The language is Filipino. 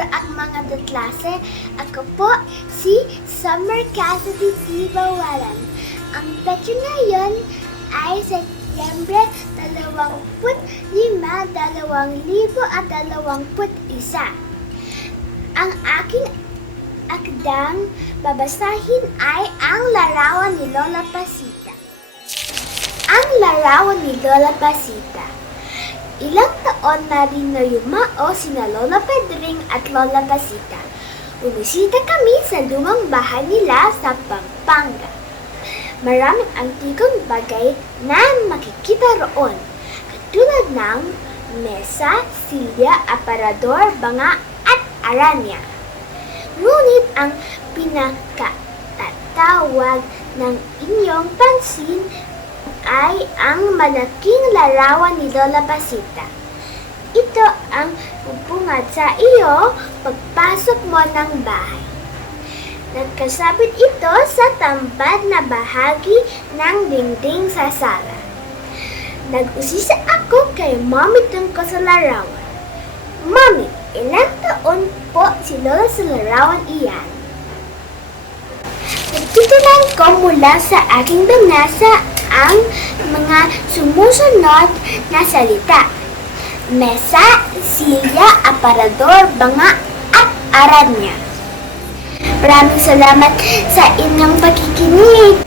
libro at mga deklase. Ako po si Summer Cassidy Tibawalan. Ang petsa ngayon ay Setyembre 25, 2021. Ang aking akdang babasahin ay ang larawan ni Lola Pasita. Ang larawan ni Lola Pasita. Ilang taon na rin na yumao sina Lola Pedring at Lola Pasita. Bumisita kami sa lumang bahay nila sa Pampanga. Maraming antikong bagay na makikita roon, katulad ng mesa, silya, aparador, banga at aranya. Ngunit ang pinakatatawag ng inyong pansin ay ang malaking larawan ni Lola Pasita. Ito ang pupungad sa iyo pagpasok mo ng bahay. Nagkasabit ito sa tambad na bahagi ng dingding sa sala. Nag-usisa ako kay Mommy tungkol sa larawan. Mommy, ilang taon po si Lola sa larawan iyan? Nagtitunan ko mula sa aking binasa ang mga sumusunod na salita: mesa, silya, aparador, banga at aranya. Maraming salamat sa inyong pakikinig.